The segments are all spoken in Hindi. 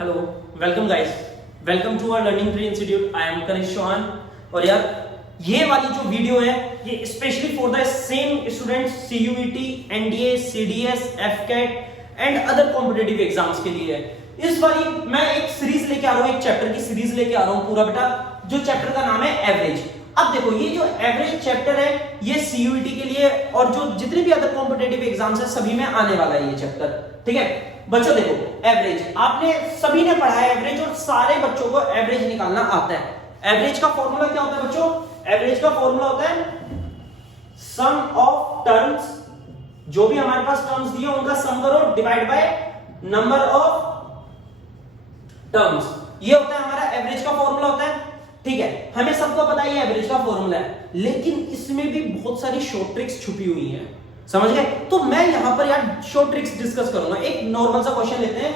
Hello, welcome guys, welcome to our learning tree institute. I am Kanishk Chauhan. और यार ये वाली जो वीडियो है ये specially for the same students CUET, NDA, CDS, AFCAT and other competitive exams के लिए है। इस बारी मैं एक सीरीज लेके आ रहा हूँ, एक चैप्टर की सीरीज लेके आ रहा हूँ पूरा बेटा, जो चैप्टर का नाम है एवरेज। अब देखो ये जो एवरेज चैप्टर है ये सीयूईटी के लिए और जो जितने भी अदर कॉम्पिटिटिव एग्जाम्स है सभी में आने वाला है ये चैप्टर। ठीक है बच्चों, देखो एवरेज आपने सभी ने पढ़ा है एवरेज, और सारे बच्चों को एवरेज निकालना आता है। एवरेज का फॉर्मूला क्या होता है बच्चों? एवरेज का फॉर्मूला होता है सम ऑफ टर्म्स, जो भी हमारे पास टर्म्स दिए उनका सम करो divide by number of terms. ये होता है हमारा एवरेज का फॉर्मूला होता है। ठीक है, हमें सबको पता है ये एवरेज का फॉर्मूला है, लेकिन इसमें भी बहुत सारी शॉर्ट ट्रिक्स छुपी हुई हैं, समझ गए? तो मैं यहां पर यार शॉर्ट ट्रिक्स डिस्कस करूंगा। एक नॉर्मल सा क्वेश्चन लेते हैं,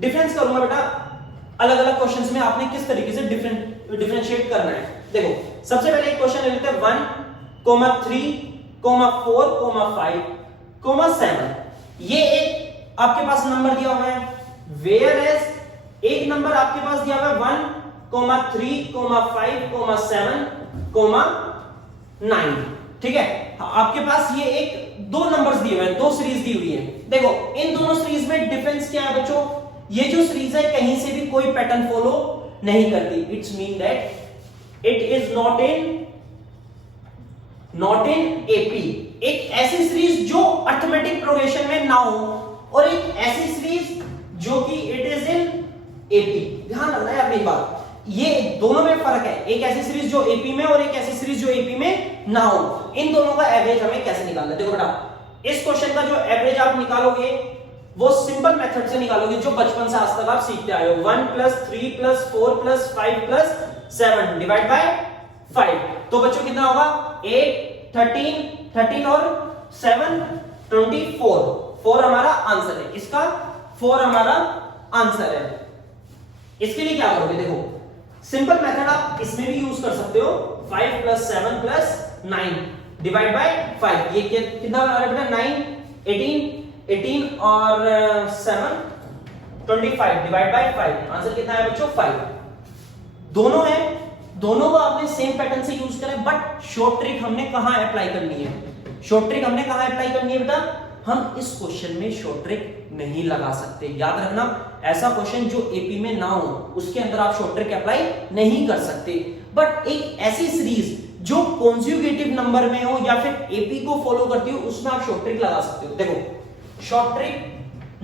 डिफरेंस करूंगा बेटा अलग अलग क्वेश्चंस में आपने किस तरीके से डिफरेंशिएट करना है। देखो सबसे पहले एक क्वेश्चन ले लेते हैं 1, 3, 4, 5, 7। ये एक आपके पास नंबर दिया हुआ है, वेयर एज एक नंबर आपके पास दिया हुआ है 1, 3, 5, 7, 9। ठीक है, आपके पास ये एक दो नंबर्स दिए हुए हैं, दो सीरीज दी हुई है। देखो इन दोनों सीरीज में डिफरेंस क्या है बच्चों? ये जो सीरीज है कहीं से भी कोई पैटर्न फॉलो नहीं करती। It's mean that it is not in AP. एक ऐसी सीरीज जो अर्थमेटिक प्रोग्रेशन में ना हो, और एक ऐसी सीरीज जो कि इट इज इन एपी। ध्यान रखना है अपनी बात, ये दोनों में फर्क है। एक ऐसी सीरीज जो एपी में और एक ऐसी सीरीज जो एपी में ना हो। इन दोनों का एवरेज हमें कैसे निकालना है? देखो बेटा इस क्वेश्चन का जो एवरेज आप निकालोगे वो सिंपल मेथड से निकालोगे जो बचपन से आज तक आप सीखते आए हो। 1 + 3 + 4 + 5 + 7 डिवाइड बाय 5। तो बच्चों कितना होगा? 8, 13 और 7 24। 4 हमारा आंसर है, इसका 4 हमारा आंसर है। इसके लिए क्या करोगे? देखो सिंपल मेथड आप इसमें भी यूज कर सकते हो। 5 + 7 + 9 डिवाइड बाय 5। ये कितना बना रहा है बेटा? 9, 18 और 7 25 डिवाइड बाय 5। आंसर कितना है बच्चों? 5। दोनों है, दोनों को आपने सेम पैटर्न से यूज करें, बट शॉर्ट ट्रिक हमने कहां अप्लाई करनी है? शॉर्ट ट्रिक हमने कहां अप्लाई करनी है बेटा? हम इस क्वेश्चन में शॉर्ट ट्रिक नहीं लगा सकते। याद रखना, ऐसा क्वेश्चन जो एपी में ना हो उसके अंदर आप शॉर्ट ट्रिक अप्लाई नहीं कर सकते। बट एक ऐसी सीरीज जो कॉन्जुगेटिव नंबर में हो या फिर एपी को फॉलो करती हो उसमें आप शॉर्ट ट्रिक लगा सकते हो। देखो short trick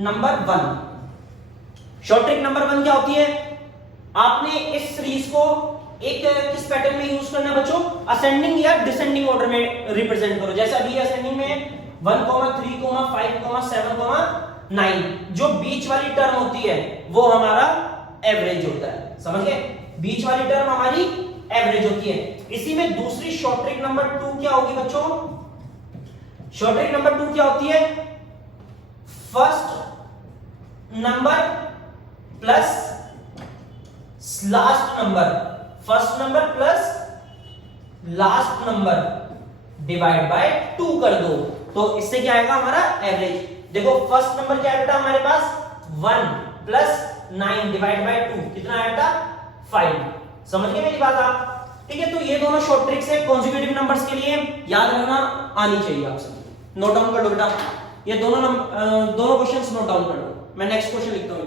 number 1। Short trick number 1 क्या होती है? आपने इस सीरीज को एक किस पैटर्न में यूज करना है बच्चों? असेंडिंग या डिसेंडिंग ऑर्डर में रिप्रेजेंट करो। जैसे अभी असेंडिंग में 1, 3, 5, 7, 9। जो बीच वाली टर्म होती है वो हमारा एवरेज होता है, समझ गए? बीच वाली टर्म हमारी एवरेज होती है। इसी में दूसरी शॉर्ट ट्रिक नंबर 2 क्या होगी बच्चों? शॉर्ट ट्रिक नंबर 2 क्या होती है? First number plus last number, first number plus last number divide by 2 कर दो, तो इससे क्या आएगा हमारा एवरेज। देखो फर्स्ट नंबर क्या है बेटा हमारे पास? 1 + 9 डिवाइड बाय 2 कितना है बेटा? 5। समझ गए मेरी बात आप? ठीक है, तो ये दोनों शॉर्ट ट्रिक्स है कॉन्जुगेटिव नंबर्स के लिए, याद रखना आनी चाहिए आप सब। नोट डाउन कर लो बेटा, ये दोनों क्वेश्चंस नोट डाउन कर लो। मैं नेक्स्ट क्वेश्चन लिखता हूं।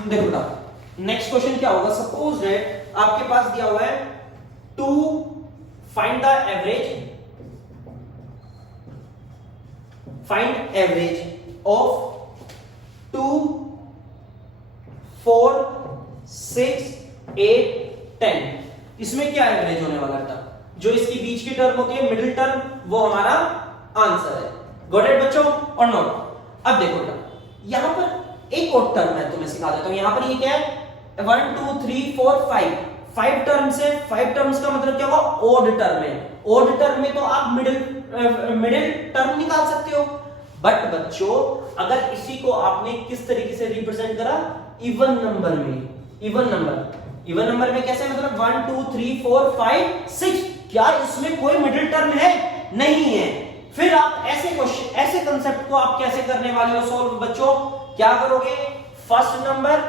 देखो बेटा नेक्स्ट क्वेश्चन क्या होगा? सपोज दैट आपके पास दिया हुआ है to find the average, find average of 2, 4, 6, 8, 10। इसमें क्या एवरेज होने वाला था? जो इसकी बीच की टर्म होती है, मिडिल टर्म, वो हमारा आंसर है। गॉट इट बच्चों और नॉट? अब देखो बेटा यहां पर एक और टर्म है, तो मैं सिखा देता हूं। यहां पर ये क्या है? 1, 2, 3, 4, 5। 5 टर्म्स है। 5 टर्म्स का मतलब क्या होगा? ओड टर्म है। ओड टर्म में तो आप मिडिल टर्म निकाल सकते हो, बट बच्चों अगर इसी को आपने किस तरीके से रिप्रेजेंट करा? इवन नंबर में। इवन नंबर में कैसे? मतलब 1, 2, 3, 4, 5, 6। क्या इसमें कोई मिडिल टर्म है? नहीं है। फिर आप ऐसे क्वेश्चन, ऐसे कंसेप्ट को आप कैसे करने वाले हो सॉल्व बच्चों? क्या करोगे, फर्स्ट नंबर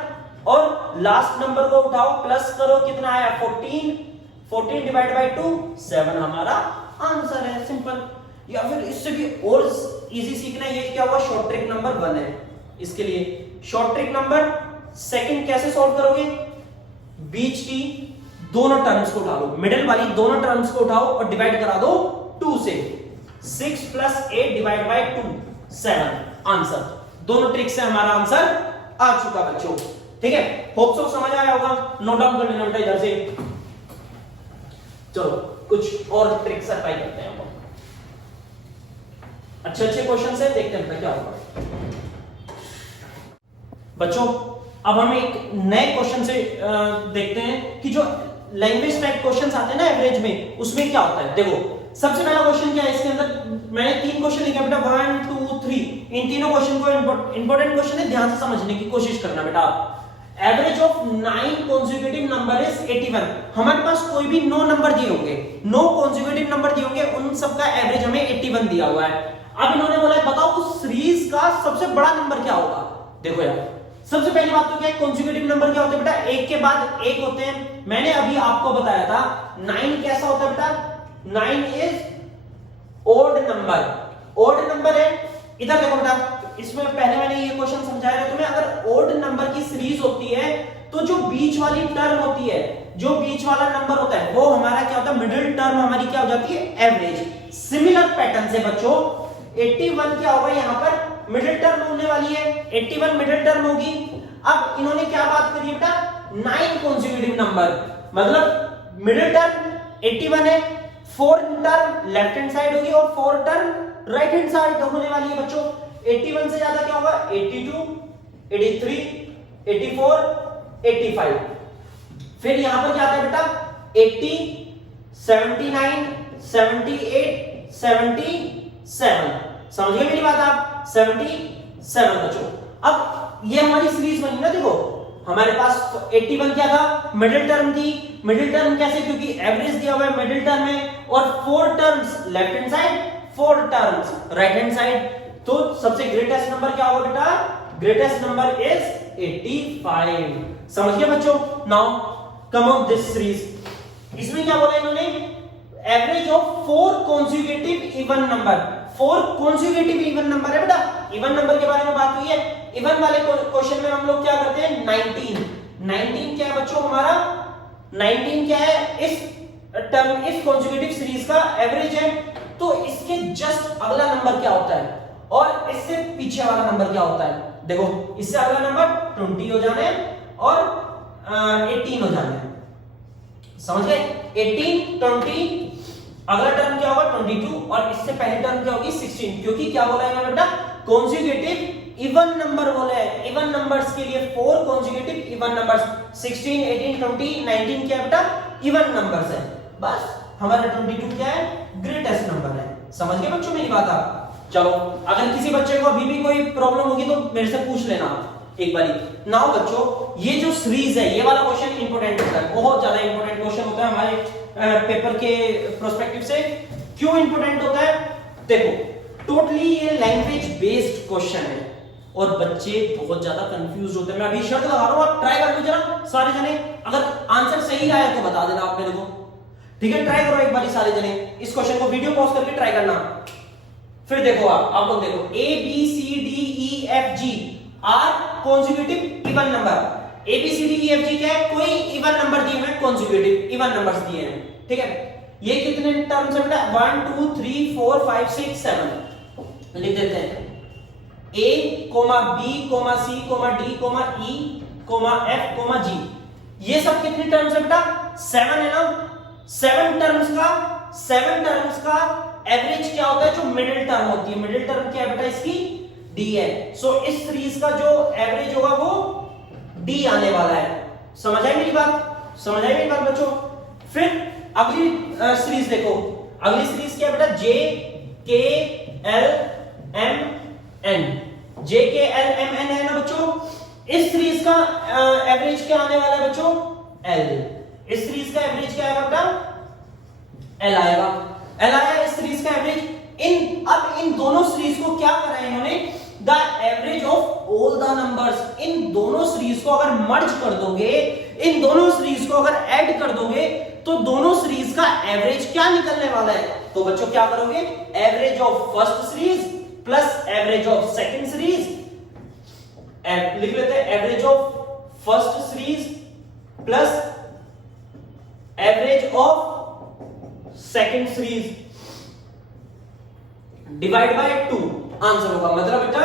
और लास्ट नंबर को उठाओ, प्लस करो, कितना आया 14, 14 डिवाइड बाय 2 7 हमारा आंसर है, सिंपल। या फिर इससे भी और इजी सीखना है, ये क्या हुआ, शॉर्ट ट्रिक नंबर 1 है। इसके लिए शॉर्ट ट्रिक नंबर सेकंड कैसे सॉल्व करोगे, बीच की दोनों टर्म्स को उठा लो, मिडिल वाली दोनों टर्म्स को उठाओ और डिवाइड करा दो 2 से, 6 + 8 डिवाइड बाय 2 7 आंसर। दोनों ट्रिक से हमारा आंसर आ चुका बच्चों, ठीक है। होप सो समझ आया होगा, नोट डाउन कर लेना बेटा इधर से। चलो कुछ और ट्रिक्स अप्लाई करते हैं हम, अच्छे अच्छे क्वेश्चन से देखते हैं क्या होगा बच्चों। अब हम एक नए क्वेश्चन से देखते हैं कि जो लैंग्वेज टाइप क्वेश्चंस आते हैं ना एवरेज में, उसमें क्या होता है। देखो सबसे पहला क्वेश्चन क्या है इसके अंदर, मैंने 3 क्वेश्चन लिखे बेटा, 1 2 3, इन तीनों क्वेश्चन को इंपॉर्टेंट क्वेश्चन है, ध्यान से समझने की कोशिश करना बेटा। Average of 9 consecutive number is 81। हमारे पास कोई भी 9 नंबर दिए होंगे, 9 कॉन्सेक्यूटिव नंबर दिए होंगे, उन सबका एवरेज हमें 81 दिया हुआ है। अब इन्होंने बोला है बताओ उस सीरीज का सबसे बड़ा नंबर क्या होगा। देखो यार, सबसे पहली बात तो क्या है, कॉन्सेक्यूटिव नंबर क्या होते हैं बेटा, एक के बाद एक होते हैं। मैंने अभी आपको बताया था 9 कैसा होता है बेटा, 9 is odd number, odd number है। इधर देखो बेटा, इसमें पहले मैंने ये क्वेश्चन समझाया था तुम्हें, अगर ओड नंबर की सीरीज होती है तो जो बीच वाली टर्म होती है, जो बीच वाला नंबर होता है, वो हमारा क्या होता है, मिडिल टर्म हमारी क्या हो जाती है, एवरेज। सिमिलर पैटर्न से बच्चों 81 क्या होगा, यहां पर मिडिल टर्म होने वाली है, 81 मिडिल टर्म होगी। अब इन्होंने क्या बात करी बेटा, 9 कॉन्सेक्यूटिव नंबर, मतलब मिडिल टर्म 81 है, 4 टर्म लेफ्ट हैंड साइड होगी और 4 टर्म राइट हैंड साइड होने वाली है बच्चों। 81 से ज्यादा क्या होगा, 82, 83, 84, 85। फिर यहां पर क्या आता है बेटा, 80, 79, 78, 77। समझ गए मेरी बात आप, 77 बच्चों। अब ये हमारी सीरीज बनी ना, देखो हमारे पास 81 क्या था, मिडिल टर्म थी। मिडिल टर्म कैसे, क्योंकि एवरेज दिया हुआ है मिडिल टर्म में, और 4 terms left hand side, 4 terms right hand side. तो सबसे ग्रेटेस्ट नंबर क्या होगा बेटा, ग्रेटेस्ट नंबर इज 85। समझ गए बच्चों। Now come on this series, इसमें क्या बोला इन्होंने, average of 4 consecutive even number. 4 consecutive even number है बेटा, इवन नंबर के बारे में बात हुई है। इवन वाले क्वेश्चन में हम लोग क्या करते हैं, 19 क्या है बच्चों हमारा, 19 क्या है, इस टर्म, इस कॉन्सेक्यूटिव सीरीज का एवरेज है। तो इसके जस्ट अगला नंबर क्या होता है और इससे पीछे वाला नंबर क्या होता है, देखो इससे अगला नंबर 20 हो जाना है और 18 हो जाना है। समझ गए, 18, 20, अगला टर्म क्या होगा 22 और इससे पहली टर्म क्या होगी 16, क्योंकि क्या बोला है बेटा, कॉन्सेक्यूटिव इवन नंबर बोले हैं। इवन नंबर्स के लिए 4 कॉन्सेक्यूटिव इवन नंबर्स, 16, 18, 20, 19 क्या है बेटा, इवन नंबर्स है। बस हमारा 22 क्या है, ग्रेटेस्ट नंबर है। समझ गए बच्चों मेरी बात आप। चलो अगर किसी बच्चे को अभी भी कोई प्रॉब्लम होगी तो मेरे से पूछ लेना एक बारी। नाउ बच्चों, ये जो सीरीज है, ये वाला क्वेश्चन इंपॉर्टेंट होता है, बहुत ज्यादा इंपॉर्टेंट क्वेश्चन होता है हमारे पेपर के प्रोस्पेक्टिव से। क्यों इंपॉर्टेंट होता है, देखो टोटली ये लैंग्वेज बेस्ड क्वेश्चन है और बच्चे बहुत ज्यादा कंफ्यूज होते हैं। मैं अभी शर्त लगा रहा हूं, आप ट्राई कर लो जरा सारे जने, अगर आंसर सही आया तो बता देना आप मेरे को, ठीक है। ट्राई करो एक बारी सारे जने, इस क्वेश्चन को वीडियो पॉज करके ट्राई करना। फिर देखो आप लोग देखो, A B C D E F G are consecutive even number. A B C D E F G क्या है, कोई इवन नंबर दिए हुए, कॉन्सेक्यूटिव इवन नंबर्स दिए हैं, ठीक है। ये कितने टर्म्स है बेटा, 1 2 3 4 5 6 7 लिख देते हैं। A, B, C, D, E, F, G, ये सब कितनी टर्म्स है बेटा, 7 है ना। 7 टर्म्स का एवरेज क्या होता है, जो मिडिल टर्म होती है, मिडिल टर्म क्या है बेटा इसकी, D है। सो इस सीरीज का जो एवरेज होगा वो D आने वाला है। समझ आई मेरी बात, समझ आई मेरी बात बच्चों। फिर अगली सीरीज देखो, अगली सीरीज क्या है बेटा, J K L M N, J K L M N है ना बच्चों। इस सीरीज का एवरेज क्या आने वाला है बच्चों, L। इस सीरीज का एवरेज क्या आएगा बेटा, L आएगा। L आया इस सीरीज का एवरेज। अब इन दोनों सीरीज को क्या करा है इन्होंने, the average of all the numbers, इन दोनों सीरीज को अगर मर्ज कर दोगे, इन दोनों सीरीज को अगर ऐड कर दोगे तो दोनों सीरीज का एवरेज क्या निकलने वाला है। तो बच्चों क्या करोगे, average of first series plus average of second series, लिख लेते हैं average of first series plus average of second series divide by 2, answer होगा मतलब बेटा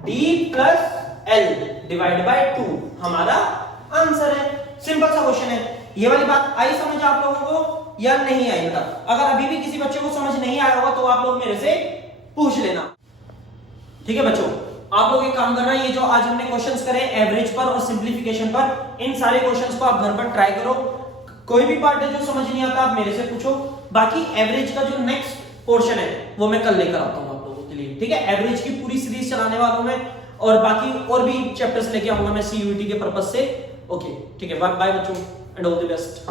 D plus L divide by 2 हमारा आंसर है। सिंपल सा क्वेश्चन है। ये वाली बात आई समझ आप लोगों को या नहीं आई बेटा? अगर अभी भी किसी बच्चे को समझ नहीं आया होगा तो आप लोग मेरे से पूछ लेना, ठीक है बच्चों। आप लोग एक काम करना, ये जो आज हमने क्वेश्चंस करे एवरेज पर और सिंप्लीफिकेशन पर, इन सारे क्वेश्चंस को आप घर पर ट्राई करो। कोई भी पार्ट है जो समझ नहीं आता आप मेरे से पूछो। बाकी एवरेज का जो नेक्स्ट पोर्शन है वो मैं कल लेकर आता हूं आप लोगों के लिए, ठीक है। एवरेज की पूरी सीरीज चलाने वाला हूं मैं, और बाकी और भी चैप्टर्स लेके आऊंगा मैं सीयूईटी के पर्पस से। ओके ठीक है, बाय बाय बच्चों एंड ऑल द बेस्ट।